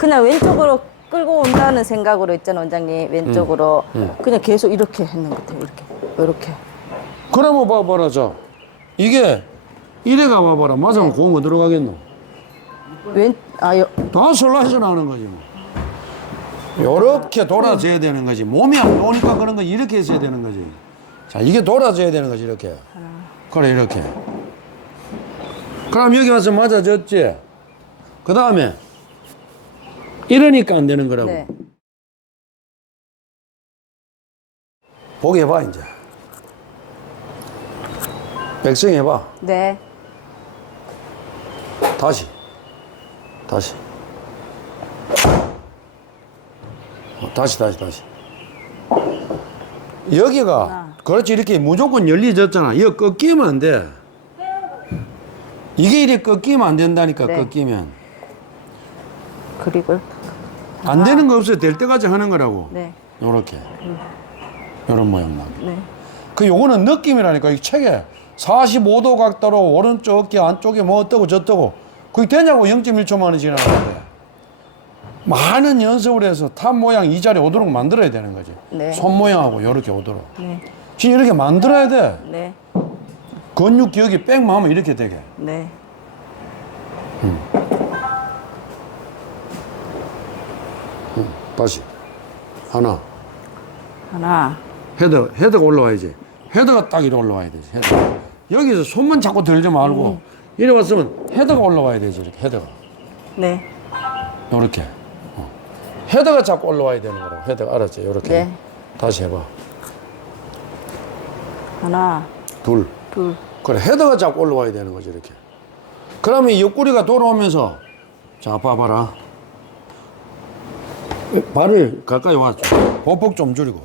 그냥 왼쪽으로 끌고 온다는 생각으로 있잖아 원장님 왼쪽으로 음. 그냥 계속 이렇게 했는 것 같아요 이렇게 이렇게 그러면 봐봐라, 자. 이게 이래 가 봐봐라. 맞으면 네. 공 어디로 가겠노? 왼아 다 슬라이스 나는 거지 뭐. 요렇게 돌아져야 되는 거지. 몸이 안 도니까 그런 거 이렇게 했어야 되는 거지. 자, 이게 돌아져야 되는 거지, 이렇게. 그래, 이렇게. 그럼 여기 와서 맞아졌지? 그 다음에, 이러니까 안 되는 거라고. 네. 보게 해봐, 이제. 백성 해봐. 네. 다시. 다시. 어, 다시, 다시, 다시. 여기가, 그렇지, 이렇게 무조건 열리졌잖아. 이거 꺾이면 안 돼. 이게 이렇게 꺾이면 안 된다니까, 네. 꺾이면. 그리고 안 되는 거 없어요. 될 때까지 하는 거라고. 네. 요렇게. 요런 모양 나게. 네. 그 요거는 느낌이라니까. 이 책에 45도 각도로 오른쪽 어깨 안쪽에 뭐 어떠고 저떠고. 그게 되냐고 0.1초 만에 지나가는데. 많은 연습을 해서 탑 모양 이 자리에 오도록 만들어야 되는 거지. 네. 손 모양하고 요렇게 오도록. 네. 지금 이렇게 만들어야 돼. 네. 근육 기억이 빽만 하면 이렇게 되게. 네. 다시. 하나. 하나. 헤더, 헤더가 올라와야지. 헤더가 딱 이리 올라와야 되지. 헤더. 여기서 손만 자꾸 들지 말고 이리 왔으면 헤더가 올라와야 되지. 이렇게 헤더가. 네. 요렇게. 어. 헤더가 자꾸 올라와야 되는 거라고. 헤더가 알았지? 요렇게. 네. 다시 해봐. 하나. 둘. 둘. 그래, 헤더가 자꾸 올라와야 되는 거지, 이렇게. 그러면 이 옆구리가 돌아오면서, 자, 봐봐라. 발을 가까이 와. 좀. 보폭 좀 줄이고.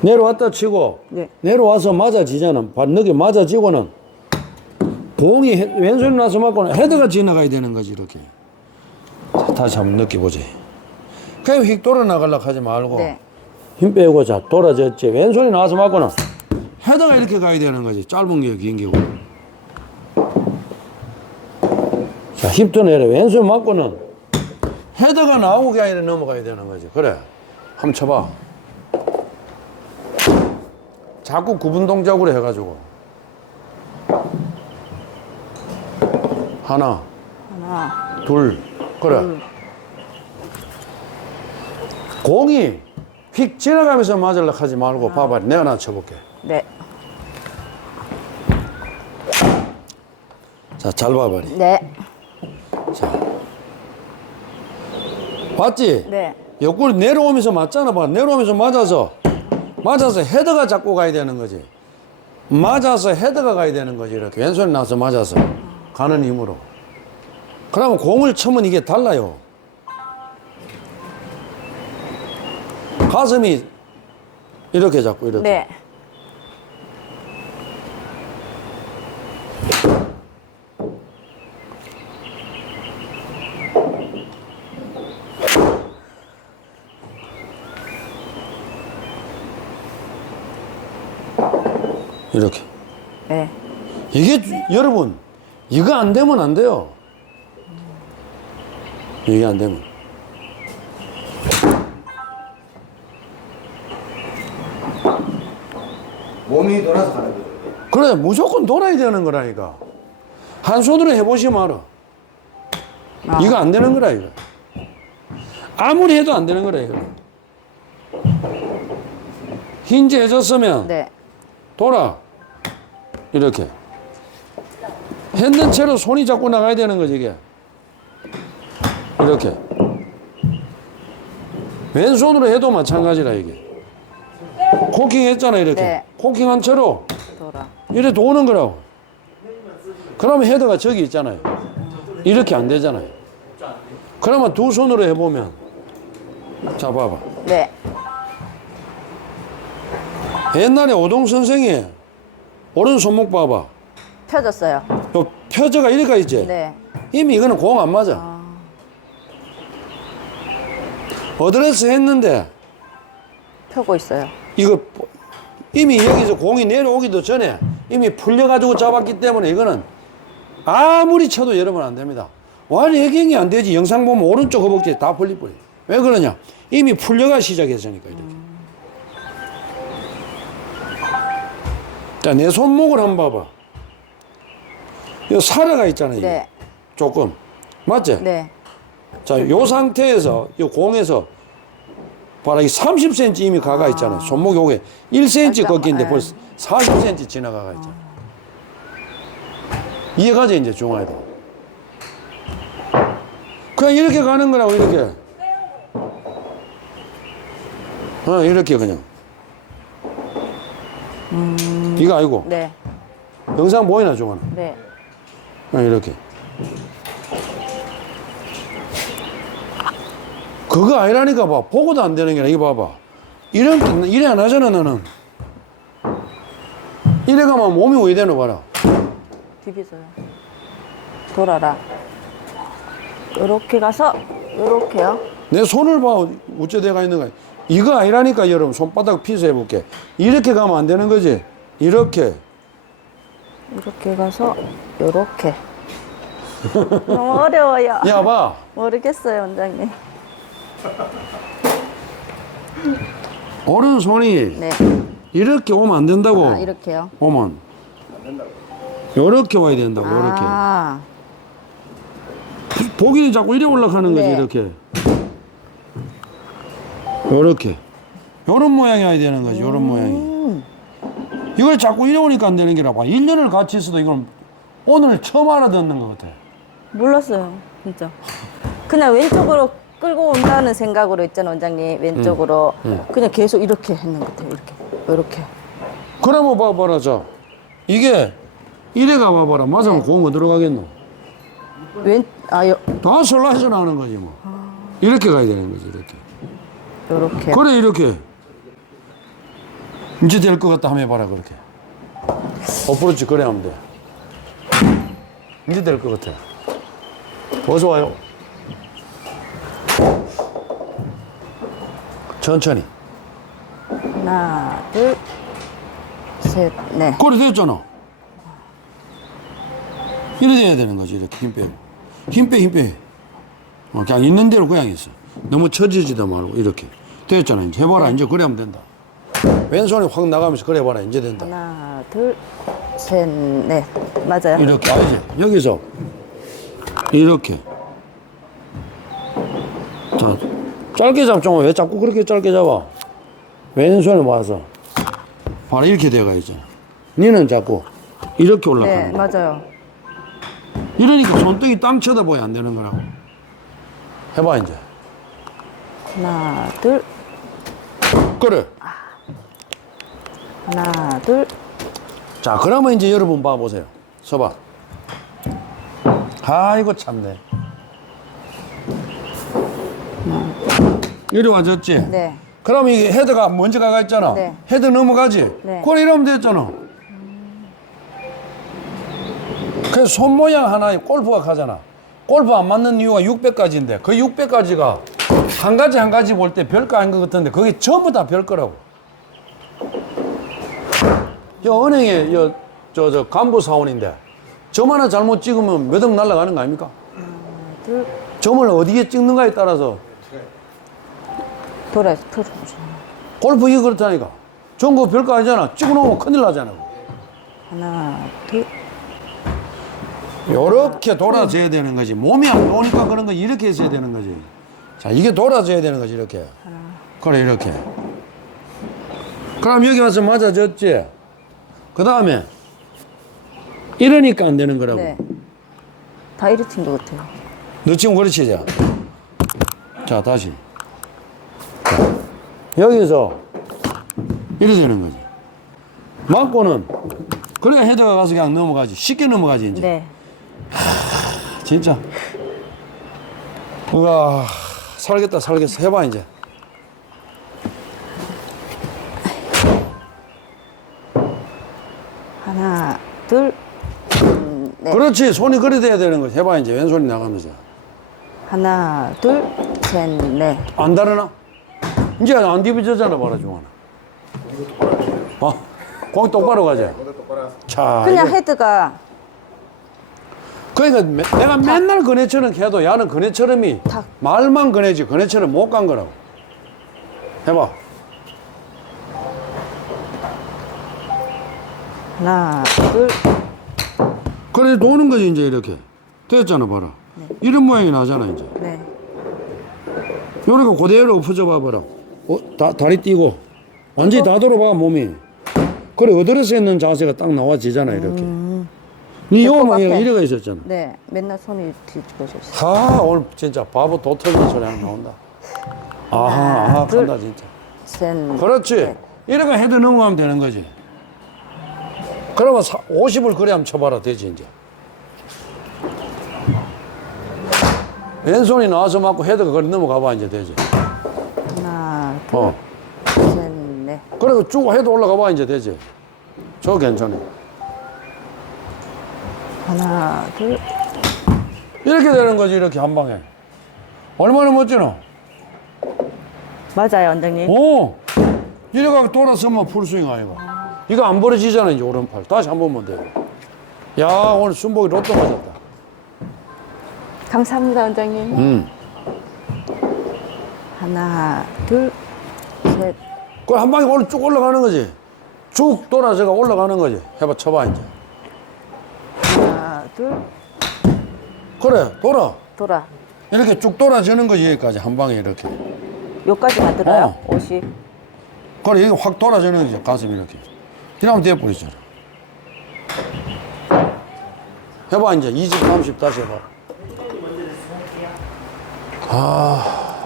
내려왔다 치고, 네. 내려와서 맞아지잖아. 발너기 맞아지고는, 공이 헤- 왼손이 나서 맞고는 헤드가 지나가야 되는 거지, 이렇게. 자, 다시 한번 느껴보지. 그냥 휙 돌아 나가려고 하지 말고. 네. 힘 빼고 자 돌아졌지 왼손이 나와서 맞고는 헤더가 이렇게 가야 되는 거지 짧은 게 긴 게고 자 힙도 내려 왼손 맞고는 헤더가 나오고 게 아니라 넘어가야 되는 거지. 그래. 한번 쳐봐. 자꾸 구분 동작으로 해가지고. 하나. 하나. 둘. 그래. 공이 휙 지나가면서 맞으려고 하지 말고 봐봐. 내가 나 쳐볼게. 네. 자 잘 봐봐리 네. 자 봤지? 네. 옆구리 내려오면서 맞잖아 봐. 내려오면서 맞아서. 맞아서 헤더가 잡고 가야 되는 거지. 맞아서 헤더가 가야 되는 거지 이렇게. 왼손이 나서 맞아서. 가는 힘으로. 그러면 공을 치면 이게 달라요. 가슴이 이렇게 잡고 이렇게. 네. 이렇게 네. 이게 주- 여러분 이거 안 되면 안 돼요. 이게 안 되면 몸이 돌아서 가는 거죠. 그래 무조건 돌아야 되는 거라니까 한 손으로 해보시면 알아. 아. 이거 안 되는 거라 이거. 아무리 해도 안 되는 거라 이거. 힌지 해줬으면 네. 돌아 이렇게. 했는 채로 손이 자꾸 나가야 되는 거지 이게. 이렇게. 왼손으로 해도 마찬가지라 이게. 코킹 했잖아 이렇게. 네. 코킹 한 채로 돌아. 이래 도는 거라고. 그러면 헤더가 저기 있잖아요. 이렇게 안 되잖아요. 그러면 두 손으로 해보면. 자 봐봐. 네. 옛날에 오동 선생이 오른 손목 봐봐 펴졌어요. 요 표저가 이리가 있지 네. 이미 이거는 공 안 맞아. 어드레스 했는데 펴고 있어요. 이거 이미 여기서 공이 내려오기도 전에 이미 풀려가지고 잡았기 때문에 이거는 아무리 쳐도 여러분 안 됩니다. 완전 해경이 안 되지. 영상 보면 오른쪽 허벅지 다 풀리버려. 왜 그러냐? 이미 풀려가 시작했으니까 이렇게. 자, 내 손목을 한번 봐봐. 이 살아가 있잖아요. 네. 조금. 맞지? 네. 자, 요 상태에서, 요 공에서, 봐라, 이 30cm 이미 가가 있잖아요. 손목 요게 1cm 살짝, 꺾인데 네. 벌써 40cm 지나가가 있잖아. 이해가지, 이제 중화에도. 그냥 이렇게 가는 거라고, 이렇게. 어, 이렇게 그냥. 이거 아니고. 네. 영상 보이나, 중화는? 네. 어, 이렇게. 그거 아니라니까 봐. 보고도 안 되는 게 이거 봐봐. 이런, 이래 안 하잖아, 너는. 이래 가면 몸이 왜 되노, 봐라. 비비서요. 돌아라. 요렇게 가서 요렇게요. 내 손을 봐. 우째대가 있는 거야. 이거 아니라니까, 여러분. 손바닥 피서 해볼게. 이렇게 가면 안 되는 거지. 이렇게. 이렇게 가서 요렇게. 너무 어려워요. 야, 봐. 모르겠어요, 원장님. 오른손이 네. 이렇게 오면 안 된다고. 아, 이렇게요. 오면. 요렇게 와야 된다고, 요렇게. 아, 보기는 자꾸 이래 올라가는 거지 네. 이렇게 요렇게 요런 모양이 와야 되는 거지 요런 모양이 음. 이걸 자꾸 이래 오니까 안 되는 게라 봐 1년을 같이 있어도 이건 오늘 처음 알아듣는 것 같아 몰랐어요, 진짜. 그냥 왼쪽으로 끌고 온다는 생각으로 있잖아, 원장님. 왼쪽으로. 그냥 계속 이렇게 했는 것 같아요, 이렇게. 이렇게. 그러면 봐봐라 자 이게 이래 가봐봐라 네. 맞으면 공은 들어가겠노 왼, 아, 요, 다 슬라이스 나는 거지 뭐 이렇게 가야 되는 거지 이렇게 요렇게. 그래 이렇게 이제 될 것 같다 하면 해봐라 그렇게. 어프로치 그래 하면 돼. 이제 될 것 같아. 어서 와요. 천천히. 하나, 둘, 셋, 넷. 그래 됐잖아. 이래 돼야 되는 거지 이렇게 힘 빼고. 힘빼 힘 빼. 어, 그냥 있는 대로 그냥 있어. 너무 처지지도 말고 이렇게. 됐잖아 이제. 해봐라 이제. 그래 하면 된다 왼손이 확 나가면서 그래 봐라 이제 된다. 하나, 둘, 셋, 넷. 맞아요. 이렇게. 알지? 여기서. 이렇게. 자 짧게 잡죠 왜 자꾸 그렇게 짧게 잡아? 왼손을 모아서. 바로 이렇게 돼가 있잖아. 니는 자꾸 이렇게 네, 올라가는 거야. 맞아요. 이러니까 손등이 땅 쳐다보야 안 되는 거라고. 해봐 이제. 하나, 둘, 그래 하나, 둘. 자 그러면 이제 여러분 봐보세요 서봐 아이고 참네 이리 와졌지? 네. 그럼 이 헤드가 먼저 가가 있잖아. 네. 헤드 넘어가지. 네. 그래 이러면 됐잖아. 그래서 손 모양 하나에 골프가 가잖아. 골프 안 맞는 이유가 600가지인데 그 600가지가 한 가지 한 가지 볼 때 별거 아닌 것 같은데 그게 전부 다 별거라고. 여 은행에 여저 저 간부 사원인데 점 하나 잘못 찍으면 몇 억 날라가는 거 아닙니까? 둘. 점을 어디에 찍는가에 따라서 돌아, 풀어. 골프 이거 그렇다니까. 전거 별거 아니잖아. 찍어놓으면 큰일 나잖아. 하나, 둘. 요렇게 돌아져야 되는 거지. 몸이 안 도니까 그런 거 이렇게 했어야 되는 거지. 자, 이게 돌아져야 되는 거지, 이렇게. 그래, 이렇게. 그럼 여기 와서 맞아졌지? 그 다음에, 이러니까 안 되는 거라고. 네. 다 이렇게 튄것 같아요. 너 지금 그렇지, 자. 자, 다시. 자, 여기서, 이래 되는 거지. 맞고는, 그러니까 헤드가 가서 그냥 넘어가지. 쉽게 넘어가지, 이제. 네. 진짜. 우와, 살겠다, 살겠어. 해봐, 이제. 하나, 둘, 음, 넷. 그렇지. 손이 그래 돼야 되는 거지. 해봐, 이제. 왼손이 나가면서. 하나, 둘, 셋, 넷. 안 다르나? 이제 안 뒤집어졌잖아, 봐라, 중하나. 어, 공 똑바로 가자. 자, 그냥 이거. 헤드가 그러니까 매- 내가 맨날 그네처럼 해도 야는 그네처럼이 다- 말만 그네지 그네처럼 못 간 거라고. 해봐. 하나, 둘, 그래 도는 거지 이제 이렇게 됐잖아 봐라. 이런 모양이 나잖아 이제. 네. 요렇게 그대로 엎어져 봐봐라. 어, 다, 다리 띄고 완전히 다 돌아봐 몸이. 그래 어드레스 있는 자세가 딱 나와지잖아 이렇게. 니 될것 요만 같아. 이래가 있었잖아. 네. 맨날 손이 뒤집어졌어. 아 오늘 진짜 바보 도터리는 소리 하나 나온다. 아하 아하 둘. 간다 진짜. 셋. 그렇지. 이렇게 헤드 넘어가면 되는 거지. 그러면 사, 50을 그래 한번 쳐봐라 되지 이제. 왼손이 나와서 맞고 헤드가 그래 넘어가 봐 이제 되지. 하나, 둘, 어. 셋, 넷. 그리고 쭉 헤드 올라가 봐 이제 되지. 저 괜찮아. 하나, 둘. 이렇게 되는 거지 이렇게 한 방에. 얼마나 멋지노? 맞아요, 원장님. 오! 이래가 돌아서면 풀스윙 아이가. 이거 안 벌어지잖아, 이제 오른팔. 다시 한 번만 돼. 야, 오늘 순복이 로또 맞았다. 감사합니다, 원장님. 음. 하나, 둘, 셋. 그걸 한 방에 오늘 쭉 올라가는 거지. 쭉 돌아서가 올라가는 거지. 해봐, 쳐봐, 이제. 하나, 둘, 그래, 돌아. 돌아. 이렇게 쭉 돌아지는 거지, 여기까지. 한 방에 이렇게. 요까지 만들어요? 어. 50. 그래, 여기 확 돌아지는 거지, 가슴 이렇게. 이러면 돼버리잖아. 해봐, 이제. 20, 30 다시 해봐. 아.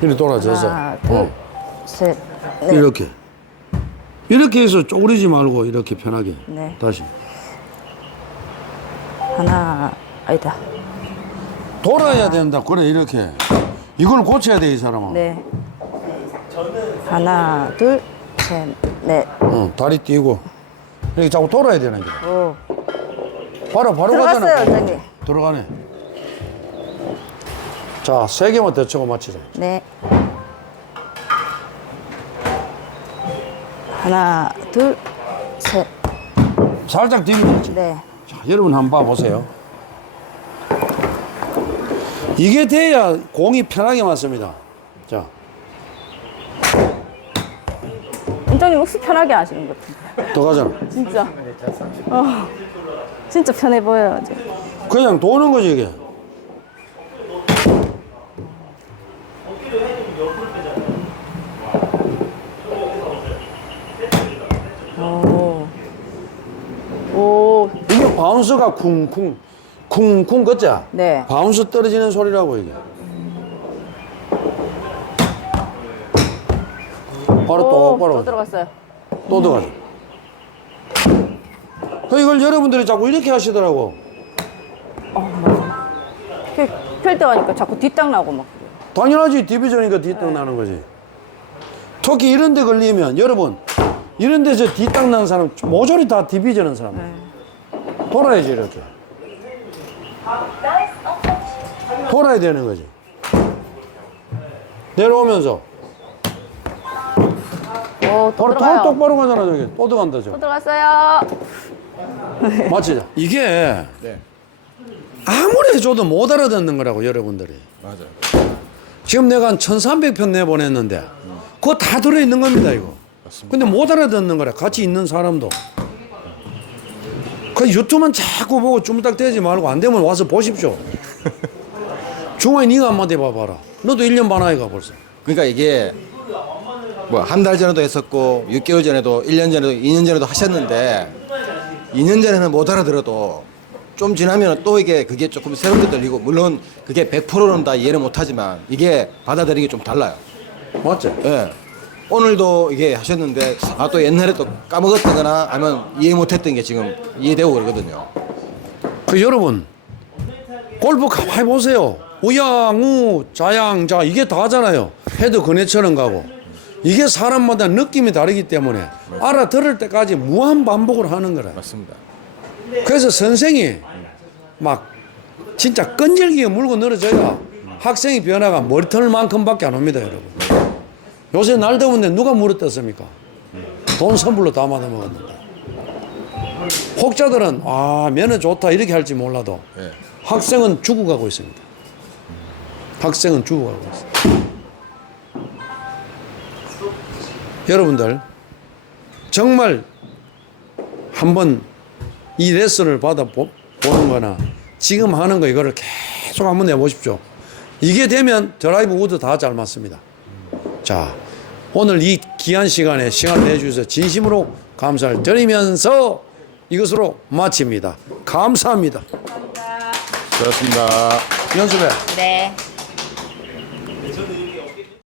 이렇게 돌아져서. 하나, 둘, 어. 셋, 넷. 이렇게. 이렇게 해서 쪼그리지 말고 이렇게 편하게. 네. 다시. 하나, 아니다. 돌아야 된다. 그래, 이렇게. 이걸 고쳐야 돼, 이 사람은. 네. 하나, 둘, 셋, 넷. 응, 다리 띄고. 이렇게 자꾸 돌아야 되는 게. 오. 바로, 바로 들어갔어요, 가잖아. 원장님. 들어가네. 자, 세 개만 더 치고 맞히자. 네. 하나, 둘, 셋, 살짝 뒤로. 네. 자, 여러분 한번 봐보세요. 이게 돼야 공이 편하게 맞습니다. 자, 원장님 혹시 편하게 하시는 것 같은데. 더 가잖아. 진짜. 어. 진짜 편해 보여요, 이제. 그냥 도는 거지, 이게. 오. 오. 이게 바운스가 쿵쿵, 쿵쿵 걷자. 네. 바운스 떨어지는 소리라고, 이게. 바로 오, 똑바로. 또 들어갔어요. 또 들어가죠. 그 이걸 여러분들이 자꾸 이렇게 하시더라고. 펼때 가니까 자꾸 뒷땅 나고 막. 당연하지 디비전이니까 뒷땅 나는 거지. 특히 이런 데 걸리면 여러분 이런 데서 뒷땅 나는 사람 모조리 다 디비전한 사람. 돌아야지 이렇게. 돌아야 되는 거지. 내려오면서 오, 또 바로 또 들어가요. 똑바로 가잖아 저기 또 들어간다 저. 또 들어갔어요. 맞지? 이게 아무리 해줘도 못 알아듣는 거라고 여러분들이. 맞아요. 지금 내가 한 1300편 내보냈는데 그거 다 들어있는 겁니다 이거 근데 못 알아듣는 거라 같이 있는 사람도 그 유튜브만 자꾸 보고 주무딱대지 말고 안 되면 와서 보십시오 중화에 네가 한마디 봐봐라 너도 1년 반 아이가 벌써 그러니까 이게 뭐 한 달 전에도 했었고 6개월 전에도 1년 전에도 2년 전에도 하셨는데 2년 전에는 못 알아들어도 좀 지나면 또 이게 그게 조금 새롭게 들리고 물론 그게 100%는 다 이해를 못 하지만 이게 받아들이기 좀 달라요. 맞지? 예. 오늘도 이게 하셨는데 아 또 옛날에 또 까먹었다거나 아니면 이해 못했던 게 지금 이해되고 그러거든요. 그 여러분 골프 가만히 보세요 우양, 우, 자양, 자 이게 다잖아요 헤드 그네처럼 가고 이게 사람마다 느낌이 다르기 때문에 알아들을 때까지 무한 반복을 하는 거라 맞습니다. 그래서 선생이 막 진짜 끈질기게 물고 늘어져야 학생의 변화가 머리털만큼밖에 안 옵니다, 여러분. 요새 날 더운데 누가 물어 떴습니까? 돈 선불로 다 받아 먹었는데. 혹자들은 아 면허 좋다 이렇게 할지 몰라도 예. 학생은 죽어가고 있습니다. 학생은 죽어가고 있습니다. 여러분들 정말 한번 이 레슨을 받아 보, 보는 거나 지금 하는 거 이거를 계속 한번 해보십시오. 이게 되면 드라이브 우드 다 잘 맞습니다. 자, 오늘 이 귀한 시간에 시간을 내주셔서 진심으로 감사를 드리면서 이것으로 마칩니다. 감사합니다. 그렇습니다. 연습해. 네.